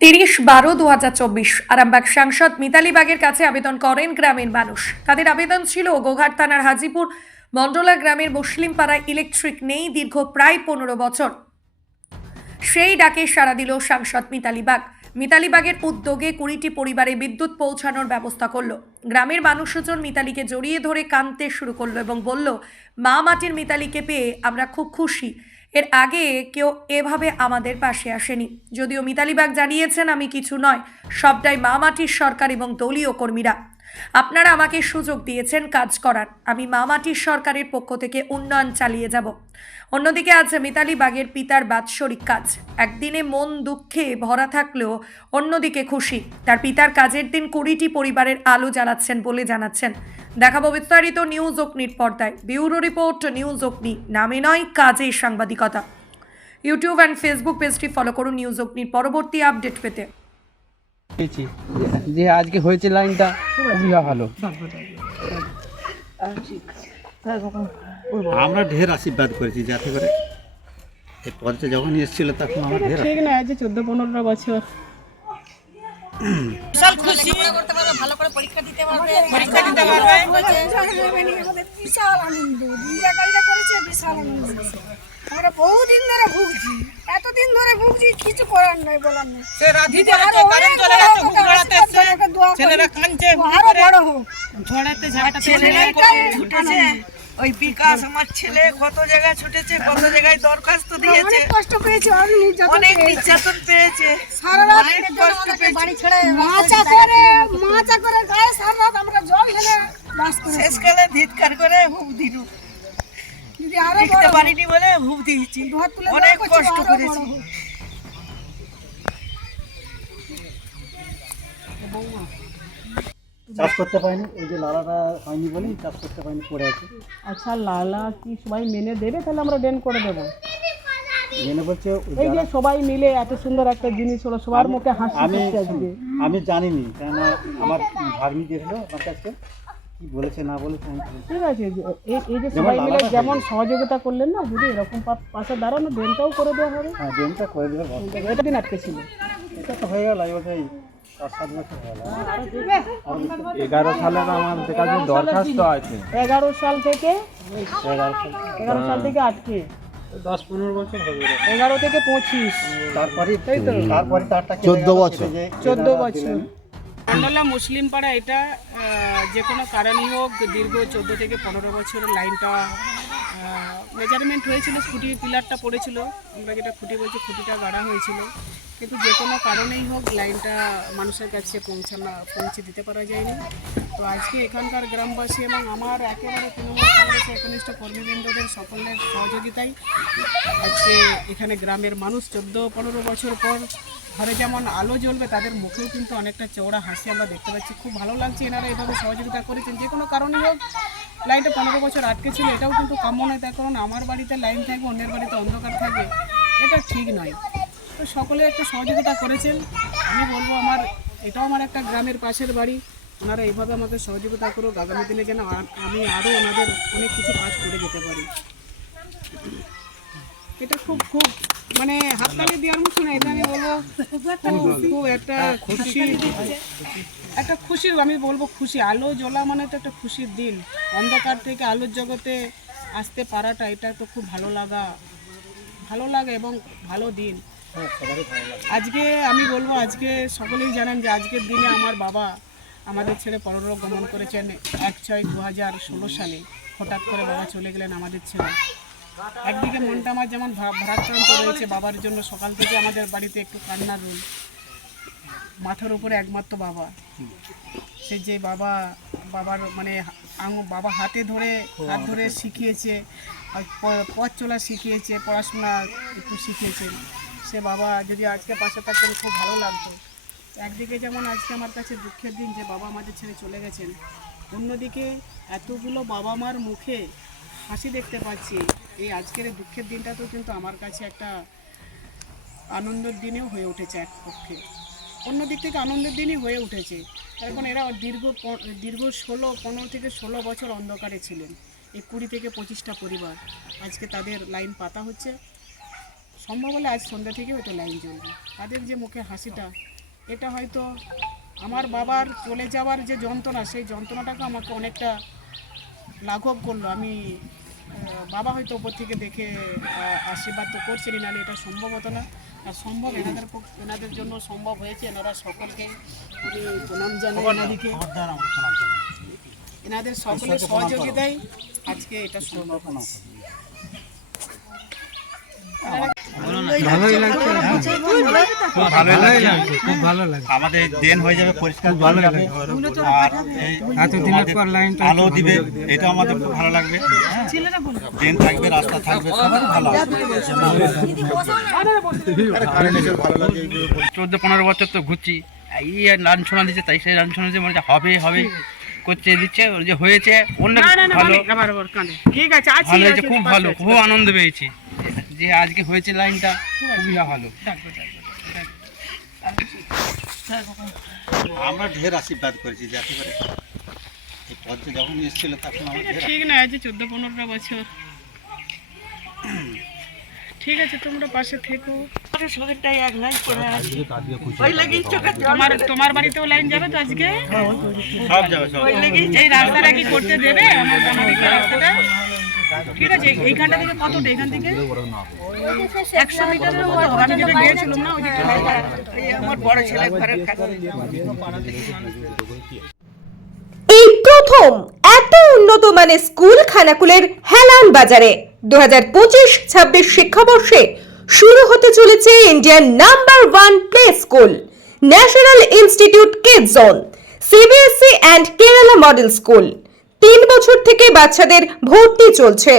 তিরিশ বারো দু হাজার চব্বিশ। আরামবাগ সাংসদ মিতালি বাগের কাছে আবেদন করেন গ্রামের মানুষ। তাদের আবেদন ছিল গোঘাট থানার হাজিপুর মন্ডলা গ্রামের মুসলিম পাড়ায় ইলেকট্রিক নেই দীর্ঘ প্রায় পনেরো বছর। সেই ডাকে সাড়া দিল সাংসদ মিতালি বাগ। মিতালি বাগের উদ্যোগে কুড়িটি পরিবারে বিদ্যুৎ পৌঁছানোর ব্যবস্থা করল। গ্রামের মানুষজন মিতালিকে জড়িয়ে ধরে কাঁদতে শুরু করল এবং বলল, মা মাটির মিতালিকে পেয়ে আমরা খুব খুশি। এর আগে কেউ এভাবে আমাদের পাশে আসেনি। যদিও মিতালিবাগ জানিয়েছেন, আমি কিছু নয়, সবটাই মা মাটির সরকার এবং দলীয় কর্মীরা। আপনারা আমাকে সুযোগ দিয়েছেন কাজ করার। আমি মা মাটির সরকারের পক্ষ থেকে উন্নয়ন চালিয়ে যাব। অন্যদিকে আজ মিতালি বাগের পিতার বাৎসরিক কাজ। একদিনে মন দুঃখে ভরা থাকলেও অন্যদিকে খুশি। তার পিতার কাজের দিন কুড়িটি পরিবারের আলো জ্বালাচ্ছেন বলে জানাচ্ছেন। দেখাবো বিস্তারিত নিউজ অগ্নির পর্দায়। ব্যুরো রিপোর্ট নিউজ অগ্নি। নামে নয় কাজে সাংবাদিকতা। ইউটিউব অ্যান্ড ফেসবুক পেজটি ফলো করুন নিউজ অগ্নির পরবর্তী আপডেট পেতে। পেয়েছি। যে আজকে হয়েছে লাইনটা খুবই ভালো। আমরা ঢের আশীর্বাদ করেছি যাতে করে এই পদটা যখন এসেছিল তখন আমরা ঢের ঠিক না আজ চোদ্দ পনেরো বছর। বিশাল আনন্দ দুই জায়গাটা করেছে বিশাল আনন্দ। আমরা বহুদিন ধরে ভুগছি। এতদিন ধরে ভুগছি কিছু করার নাই বলার নেই। দিদি আরও অনেক বড় হোক, ওকে আশীর্বাদ করে ওকে দোয়া করি। ও আরও বড় হোক। ঝড়াতে ঝাড়াতে এটাই ছুটেছে ওই বিকাশ আমার ছেলে কত জায়গায় ছুটেছে কত জায়গায় দরখাস্ত দিয়েছে। অনেক কষ্ট পেয়েছি অনেক নির্যাতন পেয়েছি। সারা রাত অনেক কষ্ট পেয়েছে। মাচা করে মাচা করে গায়ে সারা রাত আমরা জল ঢেলে বাস করেছি। শেষকালে ধিৎকার করে হুপ দিলু। আরও বড় লিখতে পারিনি বলে দিয়েছি। অনেক কষ্ট করেছি। চাষ করতে পারিনি ওই যে লালাটা হয়নি বলেই চাষ করতে পারিনি পড়ে আছে। আচ্ছা লালা কি সবাই মেনে দেবে? তাহলে আমরা ডেন করে দেবো। মেনে বলছে এই যে সবাই মিলে এত সুন্দর একটা জিনিস হলো সবার মুখে হাসি আমি জানিনি কেননা আমার ভাগ্নি আমার কাছে কি বলেছে না বলেছে ঠিক আছে এই এই যে সবাই মিলে যেমন সহযোগিতা করলেন না যদি এরকম পাশে দাঁড়ানো ড্রেনটাও করে দেওয়া হবে। হ্যাঁ ড্রেনটা করে দেবে বল। এটা দিন আটকে ছিল। এটা তো হয়ে গেল এগারো সালের আমাদের কাছে দরখাস্ত আছে। এগারো সাল থেকে এগারো সাল। এগারো সাল থেকে আটকে। দশ পনেরো বছর হবে এগারো থেকে পঁচিশ। তারপরে তারপরে তারটা চোদ্দ বছর। চোদ্দ বছর। মুসলিম পাড়া এটা যে কোনো কারণেই হোক দীর্ঘ চোদ্দ থেকে পনেরো বছরের লাইনটা মেজারমেন্ট হয়েছিল খুঁটি পিলারটা পড়েছিল। আমরা যেটা খুঁটি বলছি, খুঁটিটা গাড়া হয়েছিল। কিন্তু যে কোনো কারণেই হোক লাইনটা মানুষের কাছে পৌঁছানো, পৌঁছে দিতে পারা যায়নি। তো আজকে এখানকার গ্রামবাসী এবং আমার একেবারে তৃণমূল কংগ্রেস একনিষ্ঠ কর্মীবৃন্দদের সকলের সহযোগিতায় আজকে এখানে গ্রামের মানুষ চোদ্দ, পনেরো বছর পর ঘরে যেমন আলো জ্বলবে, তাদের মুখেও কিন্তু অনেকটা চওড়া হাসি আমরা দেখতে পাচ্ছি। খুব ভালো লাগছে এনারা এভাবে সহযোগিতা করেছেন। যে কোনো কারণে হোক লাইনটা পনেরো বছর আটকে ছিল, এটাও কিন্তু কাম্য নয়। তার কারণ আমার বাড়িতে লাইন থাকবে, অন্যের বাড়িতে অন্ধকার থাকবে। এটা ঠিক নয়। তো সকলে একটা সহযোগিতা করেছেন। আমি বলব আমার, এটাও আমার একটা গ্রামের পাশের বাড়ি। ওনারা এইভাবে আমাকে সহযোগিতা করুক, আগামী দিনে যেন আমি আরও ওনাদের অনেক কিছু কাজ করে যেতে পারি। এটা খুব খুব মানে হাততালি দেওয়ার মতো না, এটা আমি বলব খুব- একটা খুশি। একটা খুশির, আমি বলব খুশি। আলো জ্বলা মানে তো একটা খুশির দিন। অন্ধকার থেকে আলোর জগতে আসতে পারাটা, এটা তো খুব ভালো লাগা, ভালো লাগে এবং ভালো দিন। আজকে আমি বলব, আজকে সকলেই জানেন যে আজকের দিনে আমার বাবা আমাদের ছেড়ে পরলোক গমন করেছেন এক ছয় দু হাজার ষোলো সালে। হঠাৎ করে বাবা চলে গেলেন আমাদের ছেড়ে একদিকে মনটা আমার যেমন ভারাক্রান্ত রয়েছে বাবার জন্য, সকাল থেকে আমাদের বাড়িতে একটু কান্নার রোল। মাথার উপরে একমাত্র বাবা। সে যে বাবা, বাবার মানে আঙু- বাবা হাতে ধরে, হাত ধরে শিখিয়েছে পথ চলা শিখিয়েছে, পড়াশোনা একটু শিখিয়েছে। সে বাবা যদি আজকে পাশে থাকতেন, খুব ভালো লাগতো। একদিকে যেমন আজকে আমার কাছে দুঃখের দিন যে বাবা আমাদের ছেড়ে চলে গেছেন, অন্যদিকে এতগুলো বাবা মার মুখে হাসি দেখতে পাচ্ছি। এই আজকের দুঃখের দিনটাতেও কিন্তু আমার কাছে একটা আনন্দের দিনেও হয়ে উঠেছে এক পক্ষে। অন্য দিক থেকে আনন্দের দিনই হয়ে উঠেছে। এখন এরা দীর্ঘ দীর্ঘ ষোলো, পনেরো থেকে ষোলো বছর অন্ধকারে ছিলেন। এই কুড়ি থেকে পঁচিশটা পরিবার। আজকে তাদের লাইন পাতা হচ্ছে। সম্ভব হলে আজ সন্ধ্যা থেকে হয়তো লাইন জ্বলবে। তাদের যে মুখে হাসিটা, এটা হয়তো আমার বাবার চলে যাওয়ার যে যন্ত্রণা, সেই যন্ত্রণাটাকে আমাকে অনেকটা লাঘব করল। আমি বাবা হয়তো ওপর থেকে দেখে আশীর্বাদ তো করছেনি নাহলে এটা সম্ভব হতো না। আর সম্ভব এনাদের পক্ষে এনাদের জন্য সম্ভব হয়েছে এনারা সকলকে আমি প্রণাম জানাই এনাদিকে। এনাদের সকলের সহযোগিতায় আজকে এটা সম্ভব হয়েছে। খুব ভালো লাগে আমাদের ড্রেন হয়ে যাবে পরিষ্কার ভালো লাগবে আর এতদিনের পর লাইনটা আলো দিবে এটা আমাদের খুব ভালো লাগবে। ড্রেন থাকবে রাস্তা থাকবে ভালো চোদ্দ পনেরো বছর তো ঘুরছি। এই লাঞ্ছনা দিচ্ছে তাই সেই লাঞ্ছনা দিচ্ছে মনে হবে হবে। করতে দিচ্ছে ওই যে হয়েছে না ভালো। ঠিক আছি, খুব ভালো খুব আনন্দ পেয়েছি। যে আজকে হয়েছে লাইনটা খুবই ভালো। আমরা ঢের আশীর্বাদ করেছি যাতে করে এই পদ্মে যখন এসেছিল তখন আমরা ঢের ঠিক না আছে চোদ্দ পনেরো বছর। ঠিক আছে তোমরা পাশে থেকো। শরীরটাই এক লাইন করে আছে ওই লাগেই তোমার তোমার বাড়িতেও লাইন যাবে তো আজকে? সব যাবে সব ওই লেগেই এই রাস্তাটা কি করতে দেবে? আমার রাস্তাটা? ঠিক আছে, এইখানটা থেকে কতটা? এখান থেকে? একশো মিটারের আমি যেটা গিয়েছিলাম না ওই আমার বড় ছেলে ঘরের প্রথম এত উন্নত মানের স্কুল খানাকুলের হেলান বাজারে দু হাজার পঁচিশ, ছাব্বিশ শিক্ষাবর্ষে শুরু হতে চলেছে ইন্ডিয়ার number one play school, national institute kid CBSE and Kerala model school. তিন বছর থেকে বাচ্চাদের ভর্তি চলছে।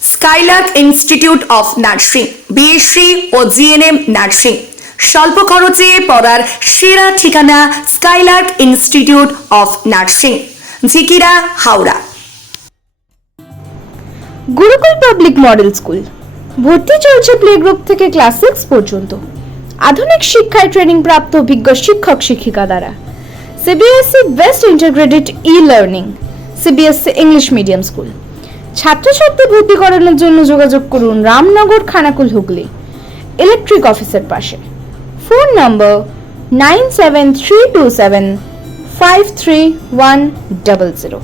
Skylark institute of nursing BSc O GNM nursing. স্বল্প খরচে পড়ার সেরা ঠিকানা Skylark institute of nursing Jhikira Howrah. Gurukul public model school. ভর্তি চলছে প্লে গ্রুপ থেকে ক্লাস সিক্স পর্যন্ত। আধুনিক শিক্ষায় ট্রেনিং প্রাপ্ত অভিজ্ঞ শিক্ষক শিক্ষিকা দ্বারা। CBSE best integrated e learning CBSE English medium school ছাত্রছাত্রী ভর্তি করানোর জন্য যোগাযোগ করুন রামনগর, খানাকুল, হুগলি ইলেকট্রিক অফিসের পাশে। Phone number nine seven three two seven five three one double zero.